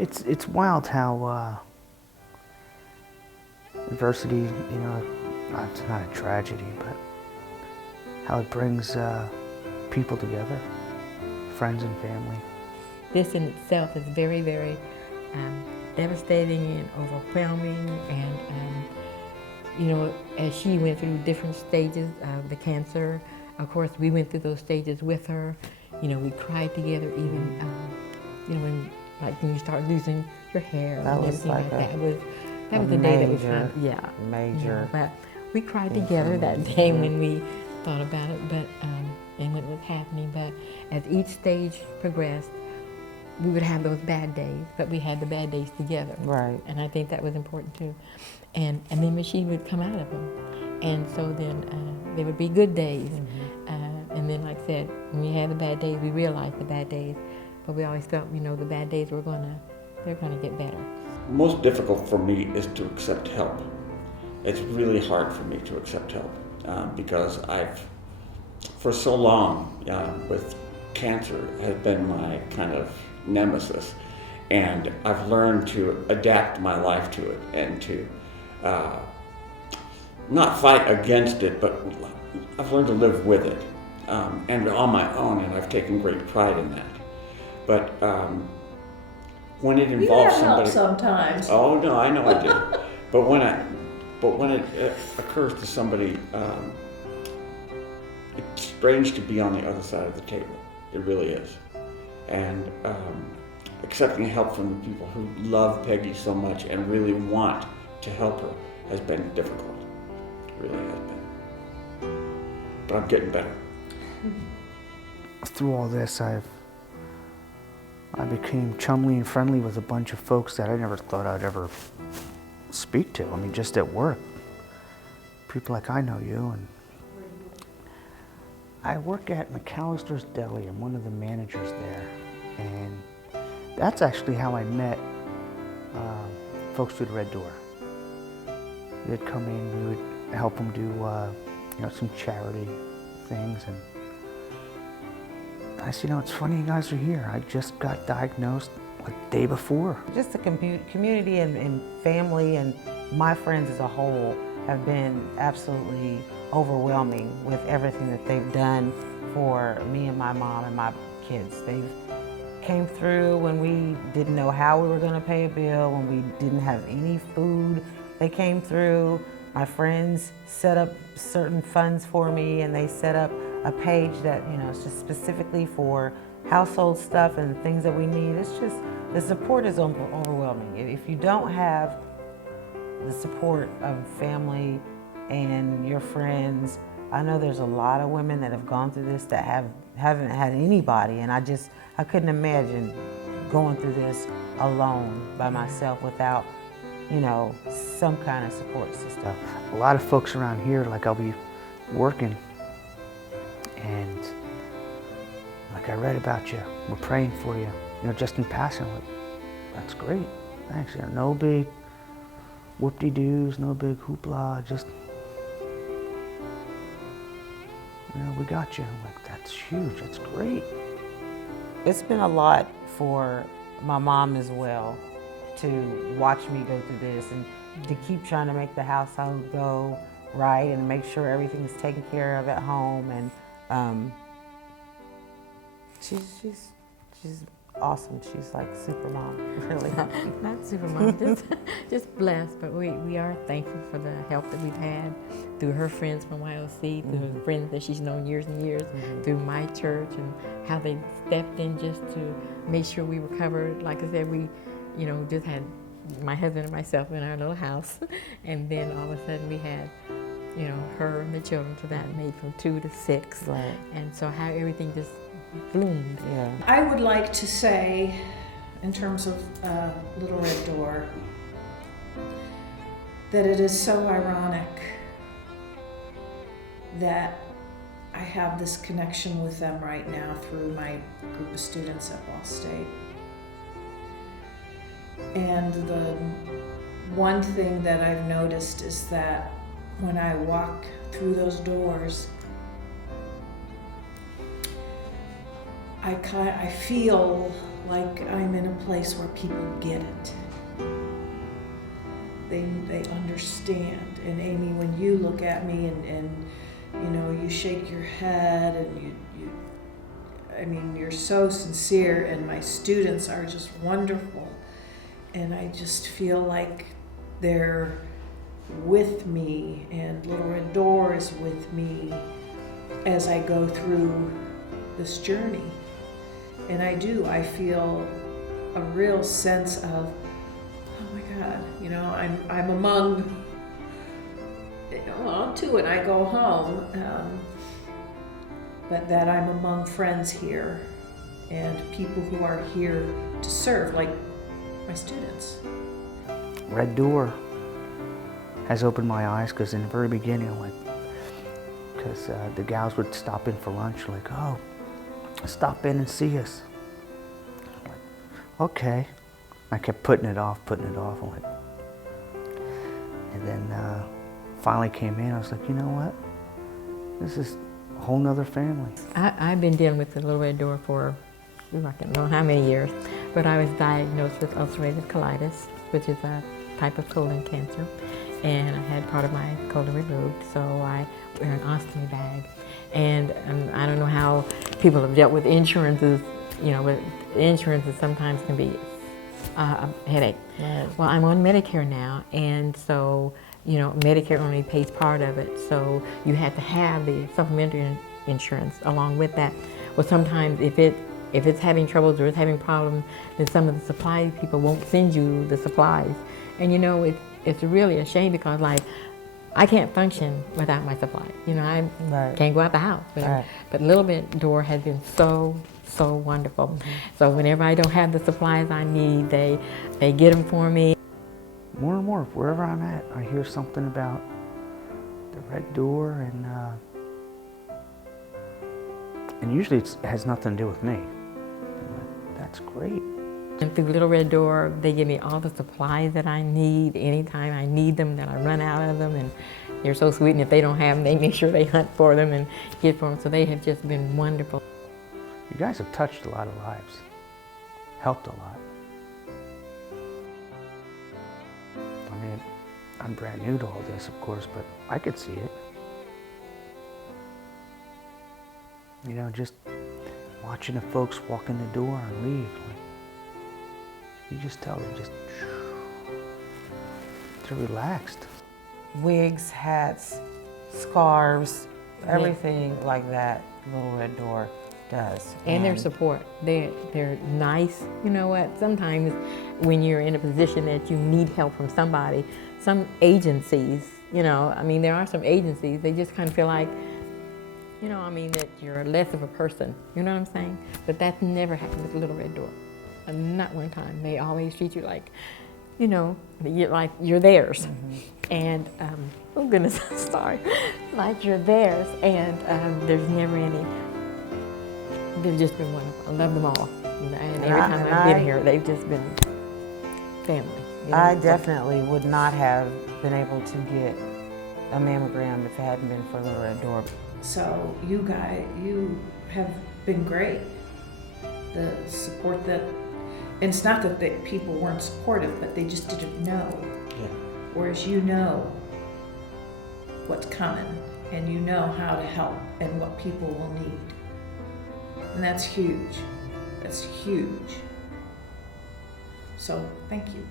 It's wild how adversity, it's not a tragedy, but how it brings people together, friends and family. This in itself is very, very devastating and overwhelming, and as she went through different stages of the cancer, of course we went through those stages with her. We cried together, even when you start losing your hair and everything like that. That was the day that was major. But we cried together that day when we thought about it, but and what was happening. But as each stage progressed, we would have those bad days, but we had the bad days together. Right. And I think that was important too. And then she would come out of them. And so then there would be good days. And then, like I said, when we had the bad days, we realized the bad days, but we always felt, the bad days they're gonna get better. Most difficult for me is to accept help. It's really hard for me to accept help because for so long, with cancer has been my kind of nemesis, and I've learned to adapt my life to it and to not fight against it, but I've learned to live with it and on my own, and I've taken great pride in that. But when it involves somebody, sometimes. oh no, I know I do. but when it occurs to somebody, it's strange to be on the other side of the table. It really is. And accepting help from the people who love Peggy so much and really want to help her has been difficult. It really has been. But I'm getting better. Through all this, I became chumly and friendly with a bunch of folks that I never thought I'd ever speak to. I mean, just at work. People like, I know you. And I work at McAllister's Deli. I'm one of the managers there. And that's actually how I met folks through the Red Door. They'd come in, we would help them do some charity things. And I said, it's funny you guys are here. I just got diagnosed like the day before. Just the community and family and my friends as a whole have been absolutely overwhelming with everything that they've done for me and my mom and my kids. They've came through when we didn't know how we were going to pay a bill, when we didn't have any food. They came through. My friends set up certain funds for me, and they set up a page that, it's just specifically for household stuff and things that we need. It's just, the support is overwhelming. If you don't have the support of family and your friends, I know there's a lot of women that have gone through this that haven't had anybody, and I couldn't imagine going through this alone by myself without, some kind of support system. A lot of folks around here, like I'll be working and like, I read about you, we're praying for you, just in passing, like, that's great, thanks. No big whoop-de-doos, no big hoopla, just, we got you. I'm like, that's huge, that's great. It's been a lot for my mom as well to watch me go through this and to keep trying to make the household go right and make sure everything is taken care of at home. And she's awesome. She's like super mom, really. Not super mom, just blessed. But we are thankful for the help that we've had through her friends from YOC, through her friends that she's known years and years, through my church, and how they stepped in just to make sure we were covered. Like I said, we, just had my husband and myself in our little house, and then all of a sudden we had, her and the children, so that made from 2 to 6. Right. And so how everything just bloomed. Yeah. I would like to say, in terms of Little Red Door, that it is so ironic that I have this connection with them right now through my group of students at Ball State. And the one thing that I've noticed is that when I walk through those doors, I feel like I'm in a place where people get it. They understand. And Amy, when you look at me and you know, you shake your head and I mean, you're so sincere, and my students are just wonderful. And I just feel like they're with me, and Little Red Door is with me as I go through this journey. And I feel a real sense of, oh my God, you know, I'm among, well, too, when I go home, but that I'm among friends here and people who are here to serve, like my students. Red Door has opened my eyes, because in the very beginning, I'm like, because the gals would stop in for lunch, like, oh, stop in and see us. I'm like, okay. I kept putting it off. I'm like, and then finally came in. I was like, you know what? This is a whole nother family. I've been dealing with the Little Red Door for, I don't know how many years, but I was diagnosed with ulcerative colitis, which is a type of colon cancer, and I had part of my colon removed, so I wear an ostomy bag. And I don't know how people have dealt with insurances, you know, but insurances sometimes can be a headache. Right. Well, I'm on Medicare now, and so, you know, Medicare only pays part of it, so you have to have the supplementary insurance along with that. Well, sometimes if it's having troubles or it's having problems, then some of the supply people won't send you the supplies. And you know, it's really a shame, because like, I can't function without my supplies. You know, I Right. can't go out the house. Right. But Little Red Door has been so wonderful. Mm-hmm. So whenever I don't have the supplies I need, they get them for me. More and more, wherever I'm at, I hear something about the Red Door, and usually it has nothing to do with me. I'm like, that's great. And through Little Red Door, they give me all the supplies that I need anytime I need them, that I run out of them, and they're so sweet, and if they don't have them, they make sure they hunt for them and get for them, so they have just been wonderful. You guys have touched a lot of lives, helped a lot. I mean, I'm brand new to all this, of course, but I could see it. You know, just watching the folks walk in the door and leave, like, you just tell they're relaxed. Wigs, hats, scarves, everything like that Little Red Door does. And their support. They're nice. You know what? Sometimes when you're in a position that you need help from somebody, some agencies, you know, I mean, there are some agencies, they just kind of feel like, you know, I mean, that you're less of a person. You know what I'm saying? But that's never happened with Little Red Door. Not one time. They always treat you like, you know, like you're theirs. Mm-hmm. And, oh goodness, sorry. Like you're theirs. And there's never any, they've just been wonderful. I love them all. And every time I've been here, they've just been family. You know? I definitely would not have been able to get a mammogram if it hadn't been for Little Red Door. So you guys, you have been great. The support that, and it's not that the people weren't supportive, but they just didn't know. Yeah. Whereas you know what's coming, and you know how to help and what people will need. And that's huge. That's huge. So thank you.